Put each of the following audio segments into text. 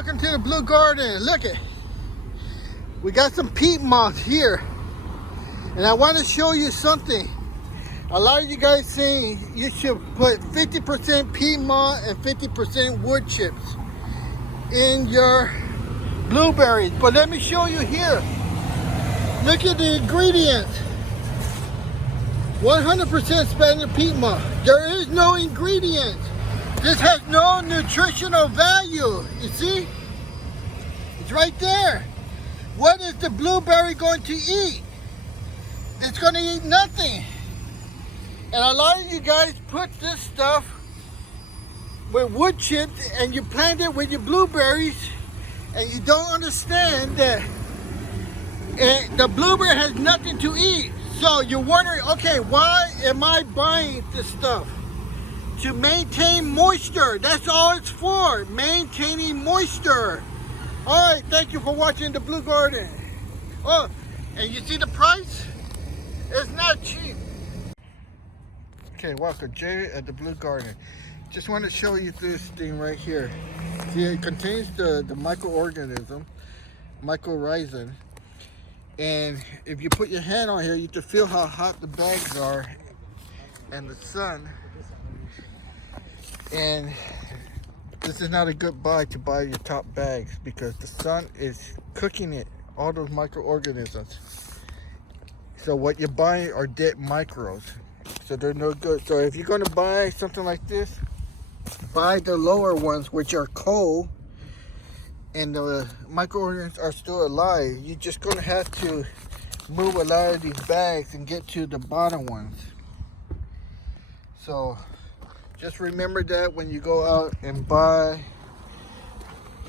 welcome to the Blue Garden. Look it, we got some peat moss here, and I want to show you something. A lot of you guys saying you should put 50% peat moss and 50% wood chips in your blueberries, but let me show you here. Look at the ingredients. 100% Spanish peat moss. There is no ingredients. This has no nutritional value. You see? It's right there. What is the blueberry going to eat? It's going to eat nothing. And a lot of you guys put this stuff with wood chips and you plant it with your blueberries, and you don't understand that the blueberry has nothing to eat. So you're wondering, okay, why am I buying this stuff? To maintain moisture. That's all it's for, maintaining moisture. All right, thank you for watching the Blue Garden. Oh, and you see the price? It's not cheap. Okay, welcome, Jay at the Blue Garden. Just want to show you this thing right here. See, it contains the microorganism, mycorrhizin. And if you put your hand on here, you can feel how hot the bags are and the sun. And this is not a good buy to buy your top bags because the sun is cooking it, all those microorganisms. So what you're buying are dead microbes, so they're no good. So if you're going to buy something like this, buy the lower ones, which are cold and the microorganisms are still alive. You're just going to have to move a lot of these bags and get to the bottom ones. So just remember that when you go out and buy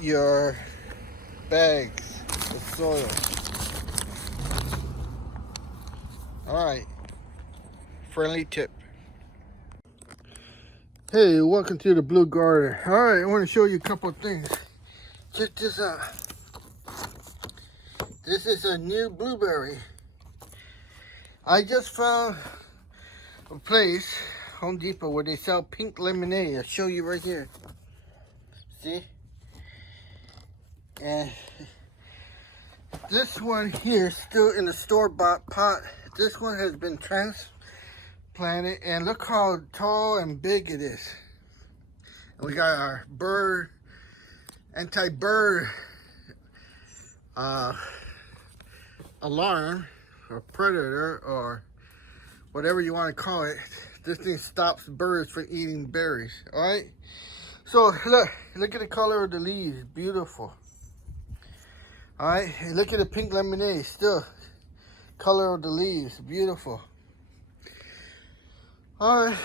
your bags of soil. All right, friendly tip. Hey, welcome to the Blue Garden. All right, I want to show you a couple of things. Check this out. This is a new blueberry. I just found a place, Home Depot, where they sell pink lemonade. I'll show you right here. See? And this one here is still in the store-bought pot. This one has been transplanted, and look how tall and big it is. And we got our anti-bird alarm, or predator, or whatever you want to call it. This thing stops birds from eating berries. All right, so look at the color of the leaves. Beautiful. All right, and look at the pink lemonade. Still color of the leaves. Beautiful. All right,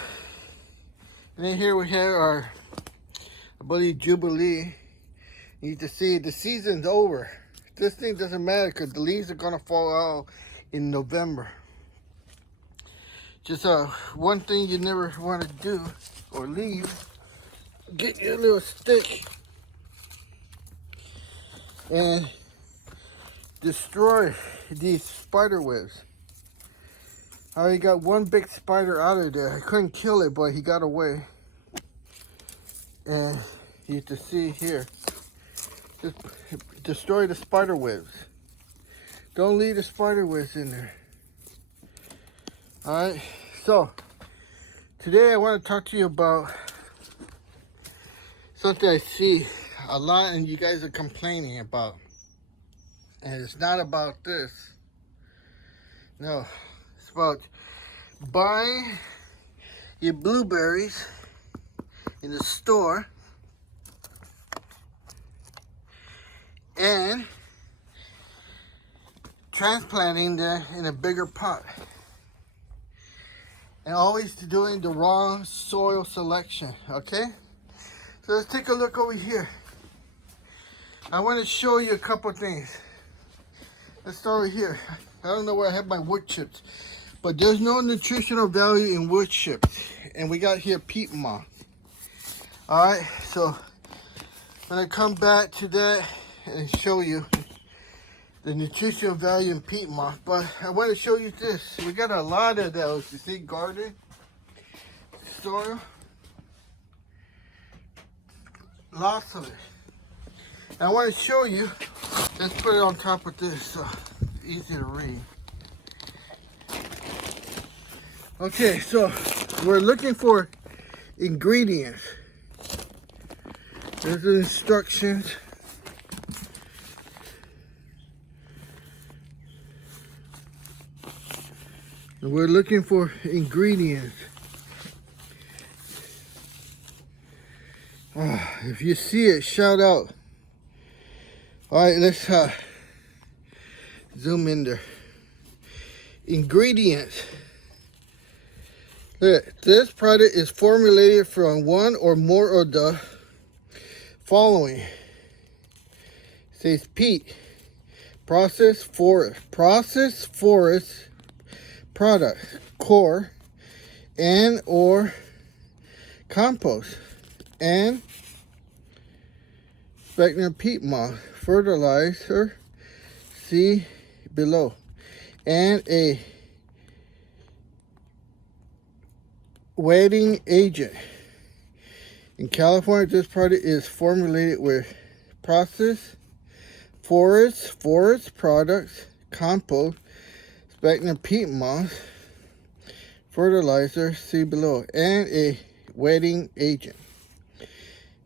and then here we have our, I believe, Jubilee. You can see the season's over. This thing doesn't matter because the leaves are gonna fall out in November. Just one thing you never want to do or leave, get your little stick and destroy these spider webs. I already got one big spider out of there. I couldn't kill it, but he got away. And you can see here, just destroy the spider webs. Don't leave the spider webs in there. All right, so today I want to talk to you about something I see a lot and you guys are complaining about. And it's not about this. No, it's about buying your blueberries in the store and transplanting them in a bigger pot. And always doing the wrong soil selection, okay? So let's take a look over here. I want to show you a couple things. Let's start right here. I don't know where I have my wood chips, but there's no nutritional value in wood chips. And we got here peat moss. All right, so I'm gonna come back to that and show you the nutritional value in peat moss, but I want to show you this. We got a lot of those. You see, garden soil, lots of it. I want to show you. Let's put it on top of this so it's easy to read. Okay, so we're looking for ingredients. There's the instructions. And we're looking for ingredients. If you see it, shout out. Alright, let's zoom in there. Ingredients. Look, this product is formulated from one or more of the following. It says peat, processed forest products, core, and or compost, and spectrum peat moss, fertilizer, see below, and a wetting agent. In California, this product is formulated with processed forest products, compost, spectrum peat moss, fertilizer, see below, and a wetting agent.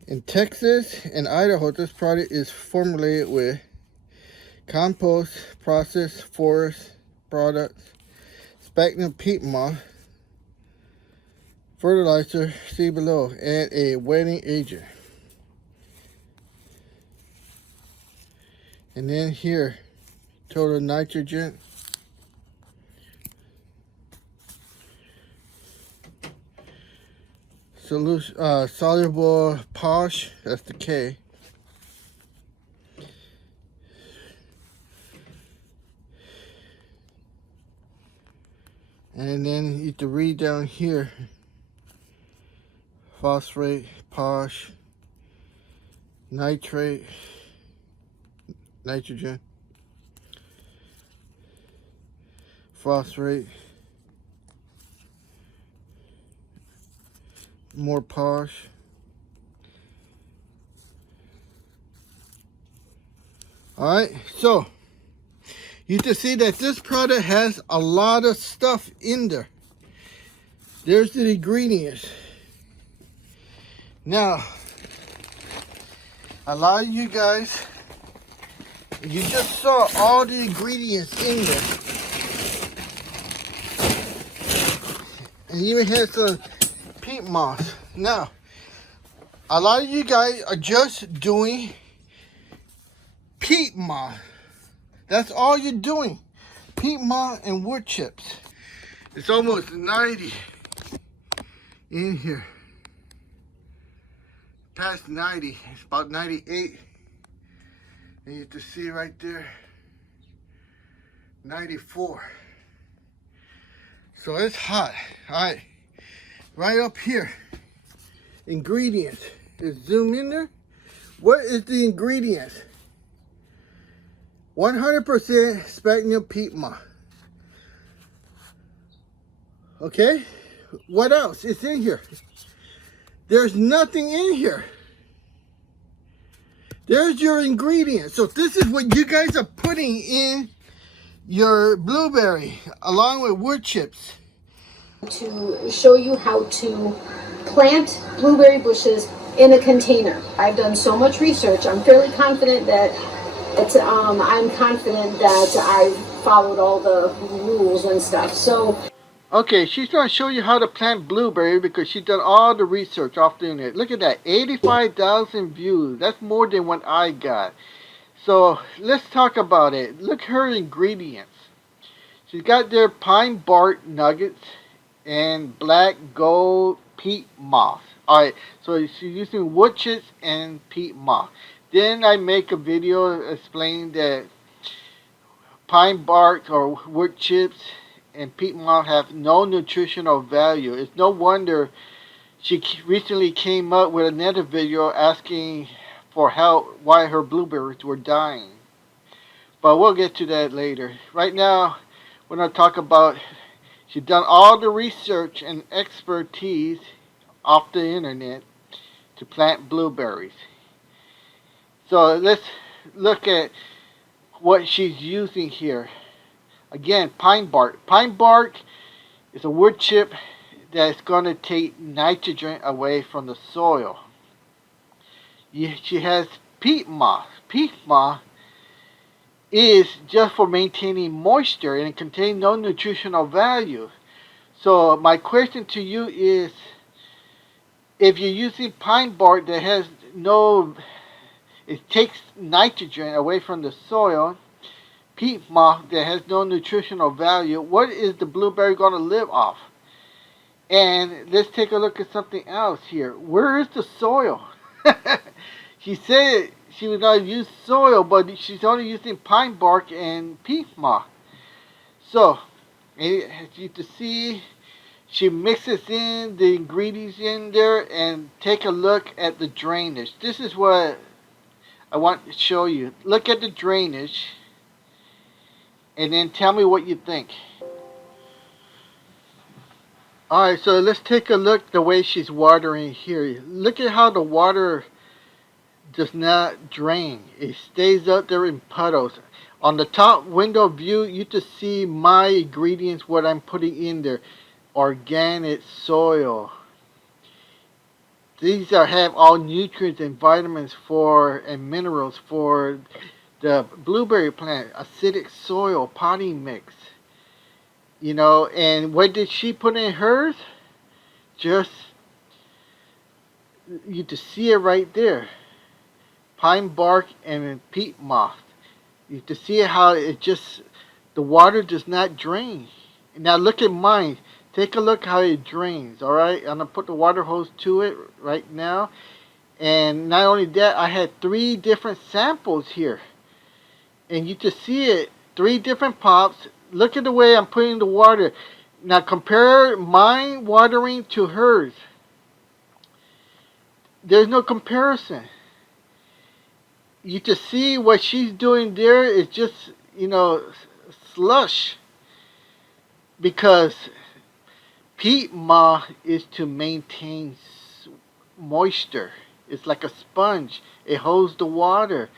In Texas and Idaho, this product is formulated with compost, processed forest products, spectrum peat moss, fertilizer, see below, and a wetting agent. And then here, total nitrogen, soluble potash, that's the K. And then you have to read down here, phosphate, potash, nitrate, nitrogen, phosphate, more potash, alright, so you can see that this product has a lot of stuff in there. There's the ingredients. Now, a lot of you guys, you just saw all the ingredients in there. And even has some peat moss. Now, a lot of you guys are just doing peat moss. That's all you're doing. Peat moss and wood chips. It's almost 90 in here. Past 90, it's about 98. And you can see right there, 94. So it's hot. All right, right up here, ingredients. Just zoom in there. What is the ingredients? 100% spectrum peat moss. Okay, what else is in here? There's nothing in here. There's your ingredients. So this is what you guys are putting in your blueberry along with wood chips. To show you how to plant blueberry bushes in a container. I've done so much research. I'm fairly confident that I'm confident that I've followed all the rules and stuff. So okay, she's going to show you how to plant blueberry because she's done all the research off the internet. Look at that, 85,000 views. That's more than what I got. So let's talk about it. Look at her ingredients. She's got their pine bark nuggets and black gold peat moss. Alright, so she's using wood chips and peat moss. Then I make a video explaining that pine bark or wood chips and peat moss have no nutritional value. It's no wonder she recently came up with another video asking for help why her blueberries were dying. But we'll get to that later. Right now, we're going to talk about she's done all the research and expertise off the internet to plant blueberries. So let's look at what she's using here. Again, pine bark. Pine bark is a wood chip that's going to take nitrogen away from the soil. She has peat moss. Peat moss is just for maintaining moisture and it contains no nutritional value. So my question to you is, if you're using pine bark that has no, it takes nitrogen away from the soil, peat moss that has no nutritional value, what is the blueberry going to live off? And let's take a look at something else here. Where is the soil? She said she was going to use soil, but she's only using pine bark and peat moss. So, as you can see, she mixes in the ingredients in there, and take a look at the drainage. This is what I want to show you. Look at the drainage, and then tell me what you think. Alright, so let's take a look the way she's watering here. Look at how the water does not drain. It stays up there in puddles. On the top window view, you can see my ingredients, what I'm putting in there. Organic soil. These have all nutrients and vitamins and minerals for the blueberry plant. Acidic soil, potting mix. You know, and what did she put in hers? Just, you can see it right there. Pine bark and peat moss. You can see how it just, the water does not drain. Now look at mine. Take a look how it drains, alright? I'm going to put the water hose to it right now. And not only that, I had 3 different samples here. And you can see it, 3 different pops. Look at the way I'm putting the water. Now compare mine watering to hers. There's no comparison. You can see what she's doing there is just, you know, slush. Because peat moss is to maintain moisture. It's like a sponge. It holds the water.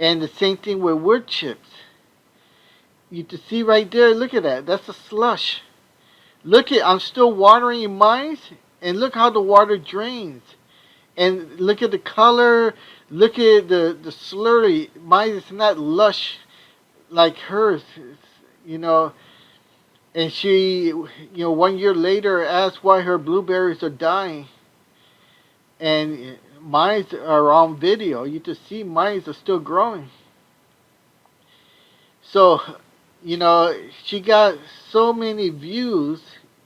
And the same thing with wood chips. You can see right there, look at that. That's a slush. Look at, I'm still watering mine, and look how the water drains. And look at the color, look at the slurry. Mine is not lush like hers, you know. And she, you know, 1 year later asked why her blueberries are dying. And mine are on video. You can see mine are still growing. So, you know, she got so many views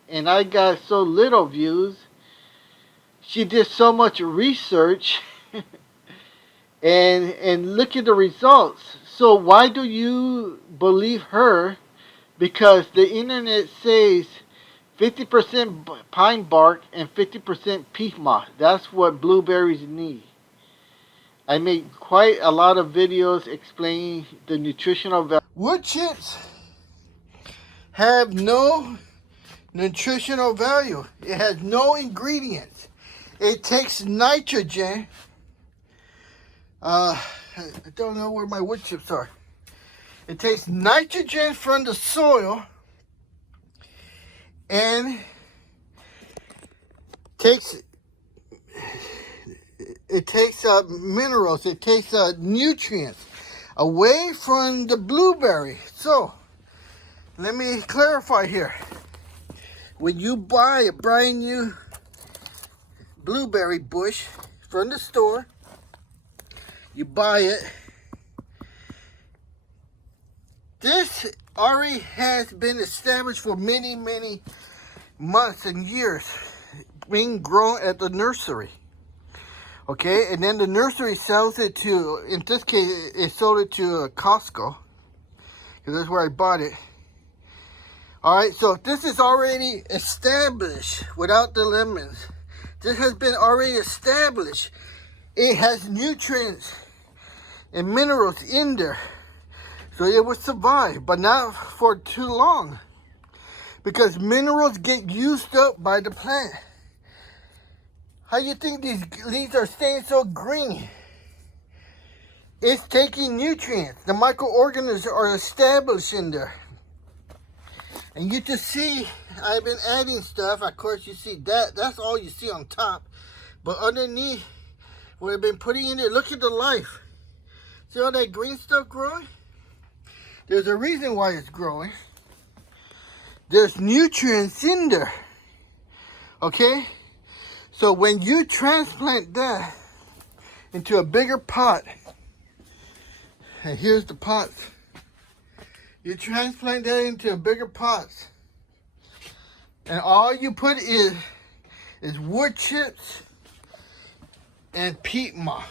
and I got so little views. She did so much research and look at the results. So why do you believe her? Because the internet says 50% pine bark and 50% peat moss. That's what blueberries need. I made quite a lot of videos explaining the nutritional value. Wood chips have no nutritional value. It has no ingredients. It takes nitrogen. I don't know where my wood chips are. It takes nitrogen from the soil and takes minerals, it takes nutrients away from the blueberry. So let me clarify here. When you buy a brand new blueberry bush from the store, you buy it. This already has been established for many, many months and years, being grown at the nursery. Okay, and then the nursery sells it to, in this case, it sold it to Costco, because that's where I bought it. Alright, so this is already established without the lemons. This has been already established. It has nutrients and minerals in there. So it will survive, but not for too long. Because minerals get used up by the plant. How do you think these leaves are staying so green? It's taking nutrients. The microorganisms are established in there. And you can see I've been adding stuff. Of course, you see that. That's all you see on top. But underneath, what I've been putting in there, look at the life. See all that green stuff growing? There's a reason why it's growing. There's nutrients in there. Okay? So when you transplant that into a bigger pot, and here's the pot. You transplant that into a bigger pot, and all you put is wood chips and peat moss.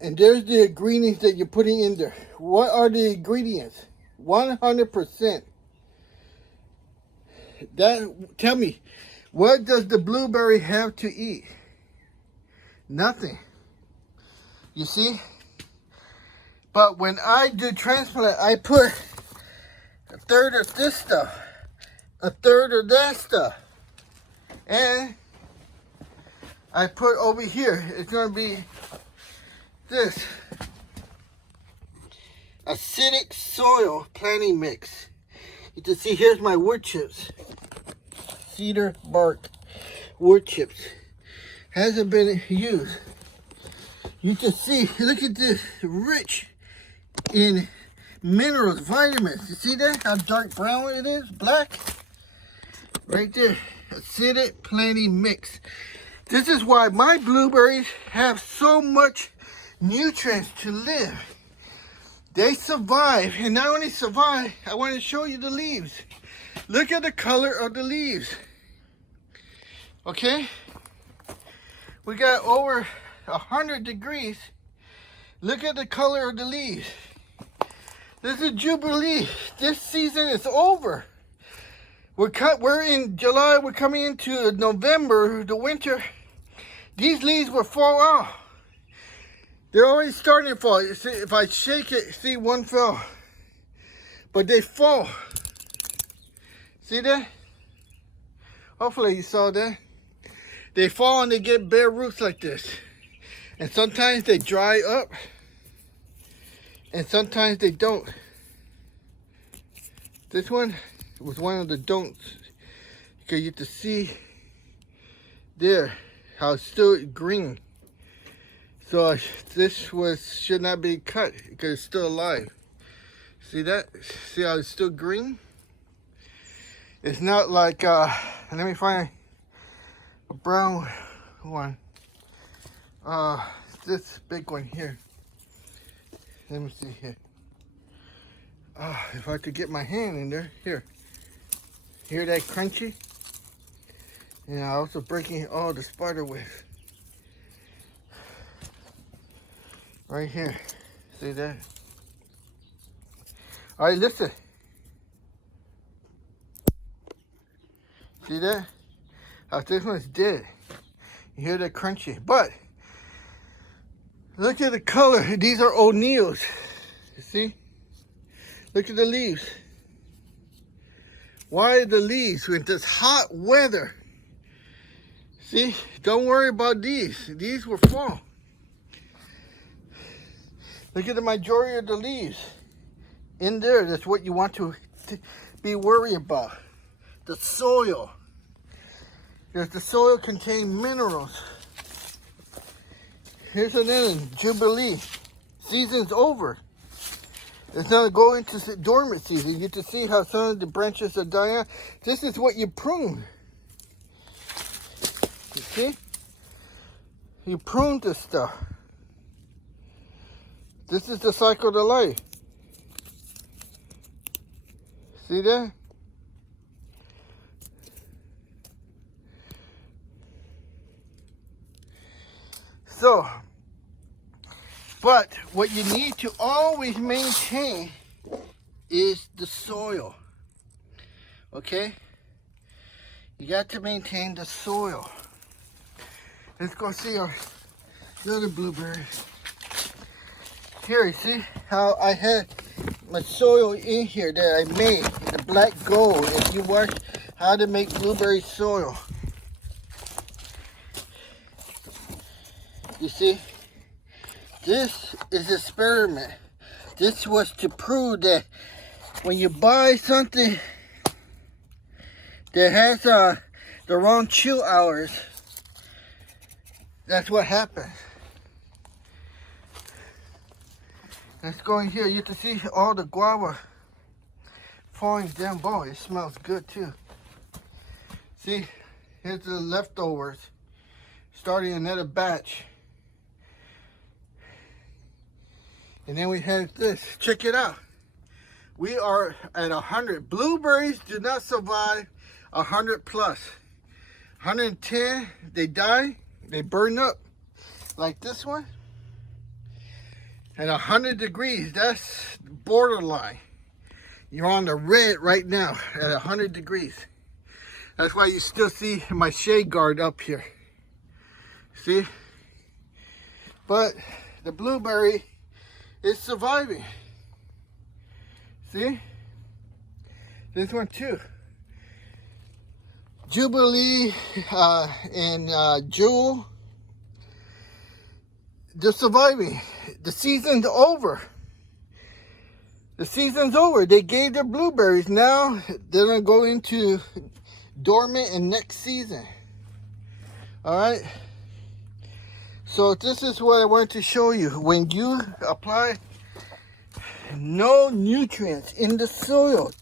And there's the ingredients that you're putting in there. What are the ingredients? 100%. Tell me, what does the blueberry have to eat? Nothing. You see? But when I do transplant, I put a third of this stuff, a third of that stuff, and I put over here, it's going to be this acidic soil planting mix. You can see here's my wood chips, cedar bark wood chips. Hasn't been used. You can see, look at this, rich in minerals, vitamins. You see that? How dark brown it is? Black? Right there. Acidic planting mix. This is why my blueberries have so much nutrients to live. They survive, and not only survive, I want to show you the leaves. Look at the color of the leaves. Okay? We got over 100 degrees. Look at the color of the leaves. This is Jubilee. This season is over. We're in July. We're coming into November, the winter. These leaves will fall out. They're already starting to fall. You see, if I shake it, see, one fell. But they fall. See that? Hopefully you saw that. They fall and they get bare roots like this. And sometimes they dry up. And sometimes they don't. This one was one of the don'ts. Because you can see there how it's still green. So this should not be cut because it's still alive. See that? See how it's still green? It's not like, let me find a brown one. This big one here. Let me see here. If I could get my hand in there. Here. Hear that crunchy? And I also breaking all the spider webs. Right here. See that? All right, listen. See that? How this one's dead. You hear that crunchy? But look at the color. These are O'Neill's. You see? Look at the leaves. Why the leaves with this hot weather? See? Don't worry about these. These will fall. Look at the majority of the leaves. In there, that's what you want to be worried about. The soil. Because the soil contains minerals. Here's another Jubilee. Season's over. It's not going into dormant season. You can see how some of the branches are dying. This is what you prune. You see? You prune this stuff. This is the cycle of life. See that? So, but what you need to always maintain is the soil. Okay? You got to maintain the soil. Let's go see our other blueberries. Here, you see how I had my soil in here that I made, the black gold. If you watch how to make blueberry soil. You see? This is experiment. This was to prove that when you buy something that has the wrong chill hours, that's what happens. Let's go in here. You can see all the guava falling down. Boy, it smells good too. See, here's the leftovers. Starting another batch. And then we have this. Check it out. We are at 100. Blueberries do not survive 100 plus. 110, they die, they burn up. Like this one. At 100 degrees, that's borderline. You're on the red right now at 100 degrees. That's why you still see my shade guard up here. See? But the blueberry is surviving. See? This one too. Jubilee and Jewel, they're surviving. The season's over. The season's over. They gave their blueberries. Now they're going to go into dormant in next season. All right. So this is what I wanted to show you. When you apply no nutrients in the soil.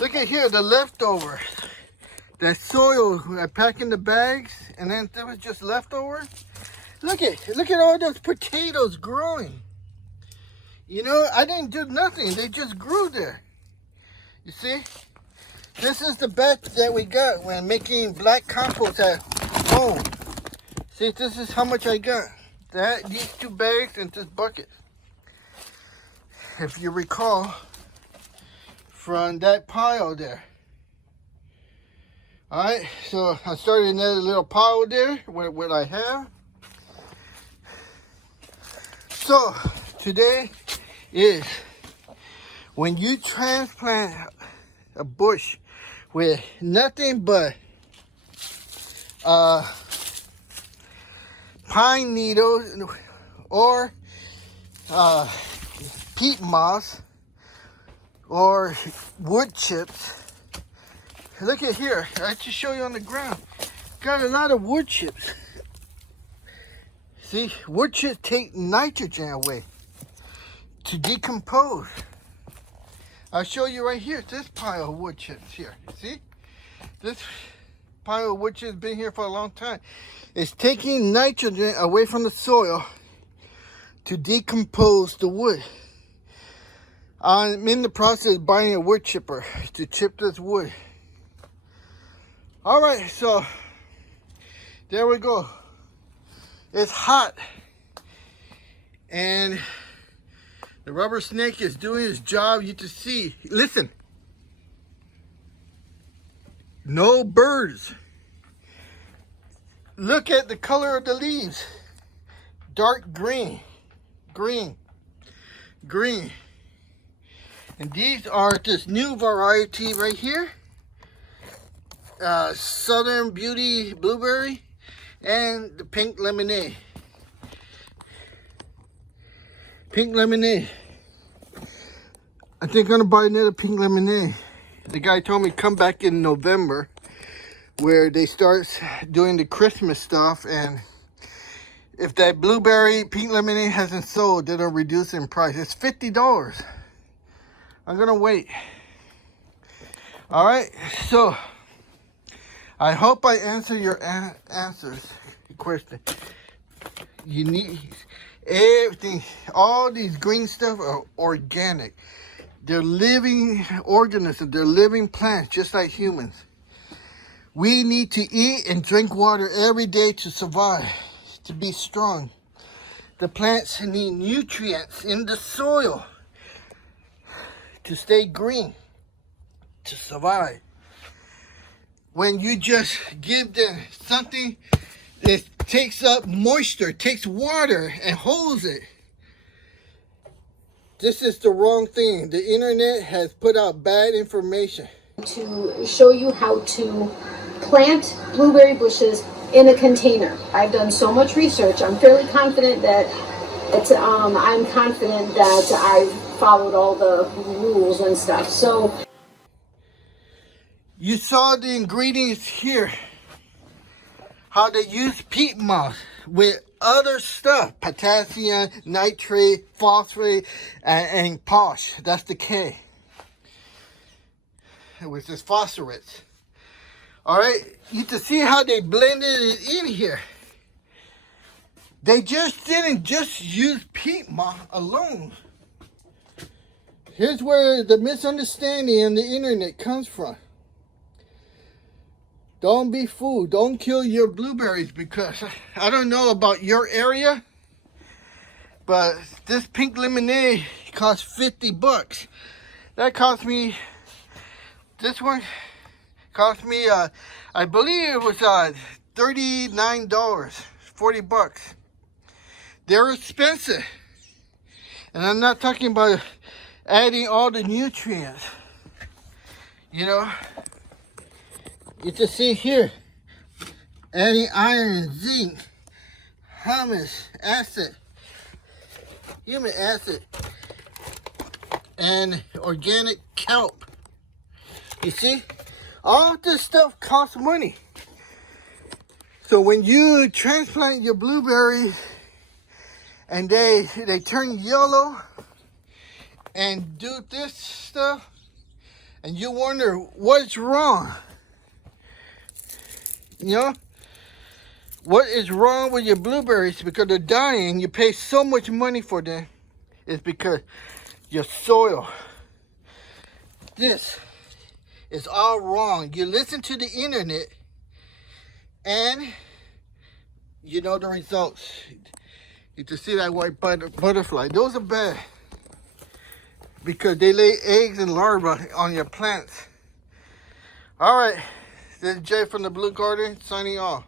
Look at here, the leftovers. That soil I pack in the bags, and then there was just leftovers. Look at all those potatoes growing. You know, I didn't do nothing. They just grew there. You see? This is the batch that we got when making black compost at home. See, this is how much I got. These 2 bags and this bucket. If you recall from that pile there. Alright, so I started another little pile there with what I have. So today is when you transplant a bush with nothing but pine needles or peat moss or wood chips. Look at here, I just show you on the ground. Got a lot of wood chips. See, wood chips take nitrogen away to decompose. I'll show you right here, this pile of wood chips here. See? This pile of wood chips has been here for a long time. It's taking nitrogen away from the soil to decompose the wood. I'm in the process of buying a wood chipper to chip this wood. All right, so there we go. It's hot, and the rubber snake is doing his job. You can see, listen, no birds. Look at the color of the leaves. Dark green, green, green. And these are this new variety right here. Southern Beauty Blueberry and the pink lemonade. Pink lemonade. I think I'm gonna buy another pink lemonade. The guy told me come back in November where they start doing the Christmas stuff, and if that blueberry pink lemonade hasn't sold, they'll reduce in price. It's $50. I'm gonna wait. All right, so I hope I answer your question. You need everything. All these green stuff are organic. They're living organisms. They're living plants, just like humans. We need to eat and drink water every day to survive, to be strong. The plants need nutrients in the soil to stay green, to survive. When you just give them something that takes up moisture, takes water and holds it, this is the wrong thing. The internet has put out bad information. To show you how to plant blueberry bushes in a container. I've done so much research. I'm fairly confident that I'm confident that I've followed all the rules and stuff. So you saw the ingredients here. How they use peat moss with other stuff. Potassium, nitrate, phosphate, and posh. That's the K. Which is phosphorus. Alright, you can see how they blended it in here. They just didn't just use peat moss alone. Here's where the misunderstanding on the internet comes from. Don't be fooled. Don't kill your blueberries, because I don't know about your area, but this pink lemonade costs 50 bucks. That cost me, this one cost me, I believe it was $39, 40 bucks. They're expensive. And I'm not talking about adding all the nutrients. You know, you can see here, adding iron, zinc, humus, acid, humic acid, and organic kelp. You see, all this stuff costs money. So when you transplant your blueberries and they turn yellow and do this stuff, and you wonder what's wrong, you know, what is wrong with your blueberries because they're dying, you pay so much money for them, it's because your soil, this is all wrong. You listen to the internet and you know the results. You can see that white butterfly. Those are bad because they lay eggs and larvae on your plants. All right, this is Jay from the Blue Garden signing off.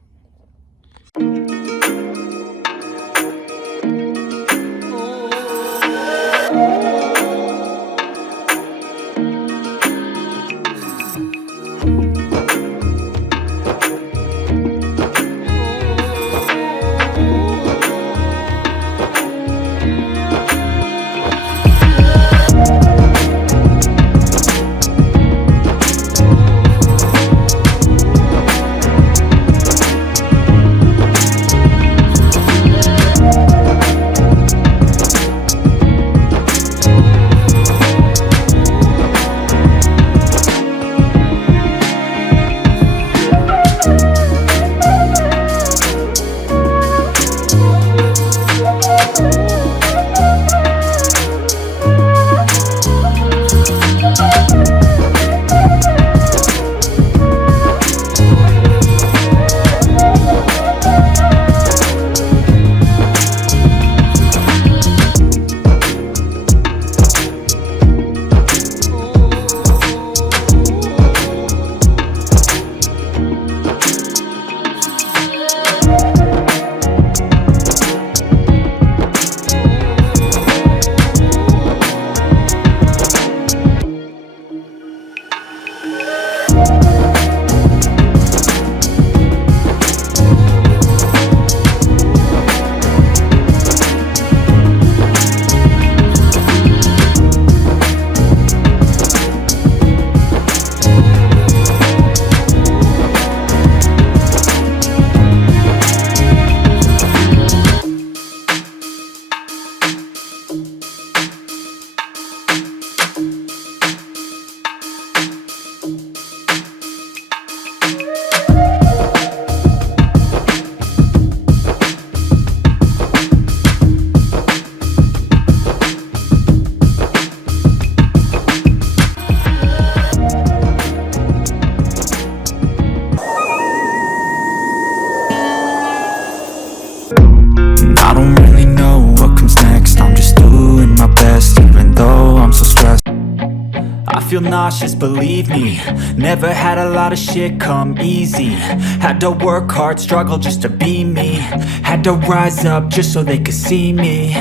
I don't really know what comes next. I'm just doing my best, even though I'm so stressed. I feel nauseous, believe me. Never had a lot of shit come easy. Had to work hard, struggle just to be me. Had to rise up just so they could see me.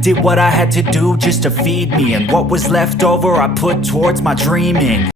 Did what I had to do just to feed me, and what was left over I put towards my dreaming.